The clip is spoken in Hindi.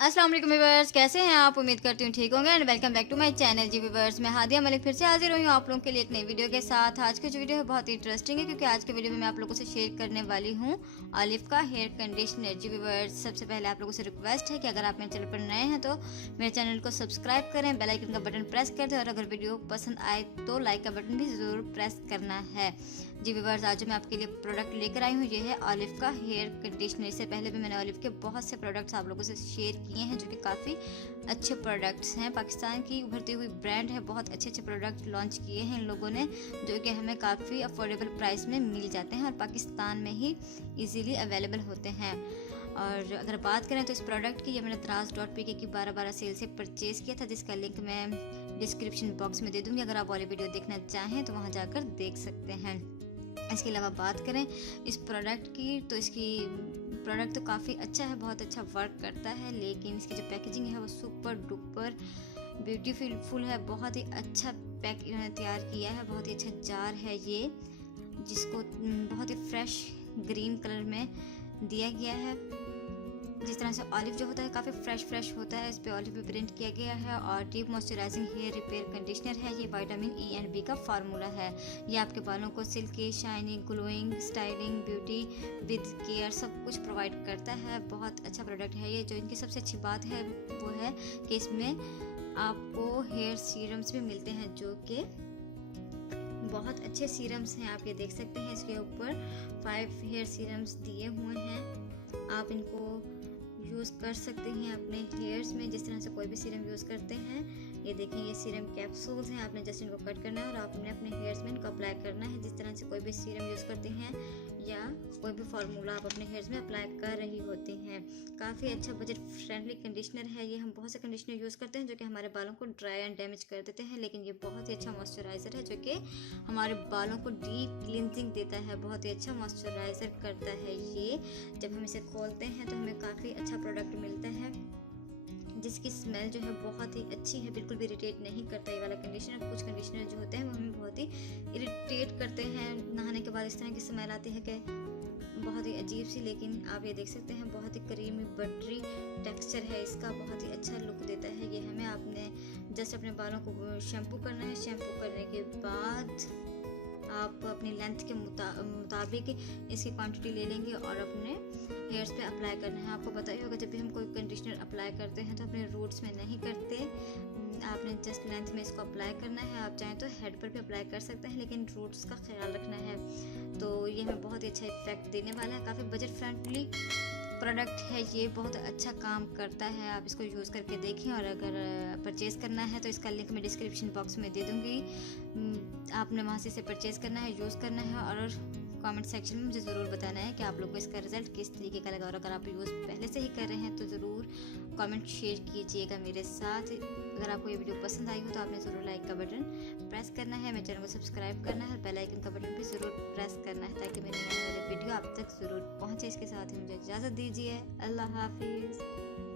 अस्सलाम वालेकुम व्यूअर्स, कैसे हैं आप? उम्मीद करती हूँ ठीक होंगे and welcome back to my channel जी व्यूअर्स। मैं हादिया मलिक फिर से हाजिर हुई हूँ आप लोगों के लिए एक नई वीडियो के साथ। आज की जो वीडियो है बहुत ही इंटरेस्टिंग है क्योंकि आज के वीडियो में मैं आप लोगों से शेयर करने वाली हूँ ऑलिव का हेयर कंडीशनर। जी व्यूअर्स, सबसे पहले आप लोगों से रिक्वेस्ट है कि अगर आप मेरे चैनल पर नए हैं तो मेरे चैनल को सब्सक्राइब करें, बेल आइकन का बटन प्रेस कर दें और अगर वीडियो पसंद आए तो लाइक का बटन भी ज़रूर प्रेस करना है। जी व्यूअर्स, आज मैं आपके लिए प्रोडक्ट लेकर आई हूँ, ये है ऑलिव का हेयर कंडीशनर। इससे पहले भी मैंने ऑलिव के बहुत से प्रोडक्ट्स आप लोगों से शेयर किए हैं जो कि काफ़ी अच्छे प्रोडक्ट्स हैं। पाकिस्तान की उभरती हुई ब्रांड है, बहुत अच्छे अच्छे प्रोडक्ट लॉन्च किए हैं इन लोगों ने जो कि हमें काफ़ी अफोर्डेबल प्राइस में मिल जाते हैं और पाकिस्तान में ही इजीली अवेलेबल होते हैं। और अगर बात करें तो इस प्रोडक्ट की, ये मैंने द्रास.pk की 12/12 सेल से परचेज़ किया था जिसका लिंक मैं डिस्क्रिप्शन बॉक्स में दे दूँगी। अगर आप वाली वीडियो देखना चाहें तो वहाँ जाकर देख सकते हैं। इसके अलावा बात करें इस प्रोडक्ट की तो इसकी प्रोडक्ट तो काफ़ी अच्छा है, बहुत अच्छा वर्क करता है, लेकिन इसकी जो पैकेजिंग है वो सुपर डुपर ब्यूटीफुल है। बहुत ही अच्छा पैक तैयार किया है, बहुत ही अच्छा जार है ये जिसको बहुत ही फ्रेश ग्रीन कलर में दिया गया है। जिस तरह से ऑलिव जो होता है काफ़ी फ्रेश होता है, इस पे ऑलिव पे प्रिंट किया गया है। और deep moisturising hair repair conditioner है, ये विटामिन ई एंड बी का फार्मूला है। ये आपके बालों को silky, shining, glowing, styling, beauty with care सब कुछ प्रोवाइड करता है। बहुत अच्छा प्रोडक्ट है ये। जो इनकी सबसे अच्छी बात है वो है कि इसमें आपको हेयर सीरम्स भी मिलते हैं जो कि बहुत अच्छे सीरम्स हैं। आप ये देख सकते हैं, इसके ऊपर 5 हेयर सीरम्स दिए हुए हैं। आप इनको यूज़ कर सकते हैं अपने हेयर्स में जिस तरह से कोई भी सीरम यूज़ करते हैं। ये देखें, ये सीरम कैप्सूल्स हैं, आपने जस्ट इनको कट करना है और आपने अपने हेयर्स में इनको अप्लाई करना है जिस तरह से कोई भी सीरम यूज़ करते हैं या कोई भी फार्मूला आप अपने हेयर्स में अप्लाई कर रही होती हैं। काफ़ी अच्छा बजट फ्रेंडली कंडीशनर है ये। हम बहुत से कंडीशनर यूज़ करते हैं जो कि हमारे बालों को ड्राई एंड डैमेज कर देते हैं, लेकिन ये बहुत ही अच्छा मॉइस्चराइज़र है जो कि हमारे बालों को डीप क्लिनजिंग देता है, बहुत ही अच्छा मॉइस्चराइज़र करता है ये। जब हम इसे खोलते हैं तो हमें काफ़ी अच्छा प्रोडक्ट मिलता है जिसकी स्मेल जो है बहुत ही अच्छी है, बिल्कुल भी इरिटेट नहीं करता ये वाला कंडीशनर। कुछ कंडीशनर जो होते हैं वो हमें बहुत ही इरिटेट करते हैं, नहाने के बाद इस तरह की स्मेल आती है कि बहुत ही अजीब सी, लेकिन आप ये देख सकते हैं बहुत ही क्रीमी बटरी टेक्सचर है इसका, बहुत ही अच्छा लुक देता है ये हमें। आपने जस्ट अपने बालों को शैम्पू करना है, शैम्पू करने के बाद आप अपनी लेंथ के मुताबिक इसकी क्वांटिटी ले लेंगे और अपने हेयर्स पे अप्लाई करना है। आपको पता ही होगा जब भी हम कोई कंडीशनर अप्लाई करते हैं तो अपने रूट्स में नहीं करते, आपने जस्ट लेंथ में इसको अप्लाई करना है। आप चाहें तो हेड पर भी अप्लाई कर सकते हैं लेकिन रूट्स का ख्याल रखना है। तो ये हमें बहुत ही अच्छा इफेक्ट देने वाला है। काफ़ी बजट फ्रेंडली प्रोडक्ट है ये, बहुत अच्छा काम करता है। आप इसको यूज़ करके देखें और अगर परचेज़ करना है तो इसका लिंक मैं डिस्क्रिप्शन बॉक्स में दे दूँगी। आपने वहाँ से इसे परचेज़ करना है, यूज़ करना है और कमेंट सेक्शन में मुझे ज़रूर बताना है कि आप लोगों को इसका रिज़ल्ट किस तरीके का लगा। और अगर आप यूज़ पहले से ही कर रहे हैं तो ज़रूर कमेंट शेयर कीजिएगा मेरे साथ। अगर आपको ये वीडियो पसंद आई हो तो आपने ज़रूर लाइक का बटन प्रेस करना है, मेरे चैनल को सब्सक्राइब करना है और बेल आइकन का बटन भी ज़रूर प्रेस करना है ताकि मेरी आने वाली वीडियो आप तक ज़रूर पहुँचे। इसके साथ ही मुझे इजाज़त दीजिए। अल्लाह हाफिज़।